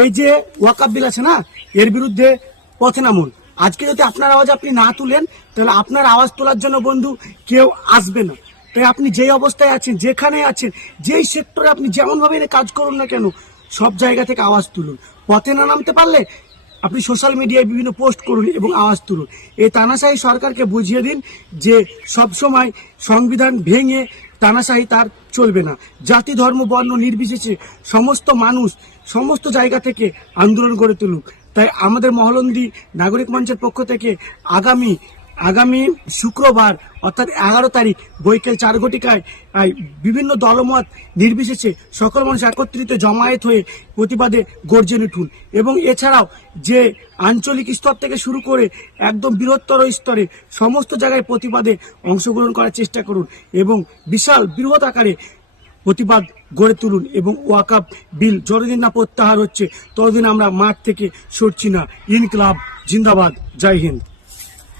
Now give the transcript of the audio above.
এই যে ওয়াকাব বিল আছে না, এর বিরুদ্ধে পথে নামুন। আজকে যদি আপনার আওয়াজ আপনি না তুলেন, তাহলে আপনার আওয়াজ তোলার জন্য বন্ধু কেউ আসবে না। তাই আপনি যেই অবস্থায় আছেন, যেখানে আছেন, যেই সেক্টরে আপনি যেমনভাবে কাজ করুন না কেন, সব জায়গা থেকে আওয়াজ তুলুন। পথে না নামতে পারলে আপনি সোশ্যাল মিডিয়ায় বিভিন্ন পোস্ট করুন এবং আওয়াজ তুলুন। এই তানাশাহী সরকারকে বুঝিয়ে দিন যে সবসময় সংবিধান ভেঙে তানাশাহী তার চলবে না। জাতি ধর্ম বর্ণ নির্বিশেষে সমস্ত মানুষ সমস্ত জায়গা থেকে আন্দোলন গড়ে তুলুক। তাই আমাদের মহলন্দি নাগরিক মঞ্চের পক্ষ থেকে আগামী শুক্রবার অর্থাৎ 11 তারিখ বৈকাল 4 ঘটিকায় বিভিন্ন দলমত নির্বিশেষে সকল মানুষ একত্রিত জমায়েত হয়ে প্রতিবাদে গর্জে উঠুন। এবং এছাড়াও যে আঞ্চলিক স্তর থেকে শুরু করে একদম বৃহত্তর স্তরে সমস্ত জায়গায় প্রতিবাদে অংশগ্রহণ করার চেষ্টা করুন এবং বিশাল বৃহৎ আকারে প্রতিবাদ গড়ে তুলুন। এবং ওয়াকাব বিল যতদিন না প্রত্যাহার হচ্ছে ততদিন আমরা মাঠ থেকে সরছি না। ইনকলাব জিন্দাবাদ। জয় হিন্দ।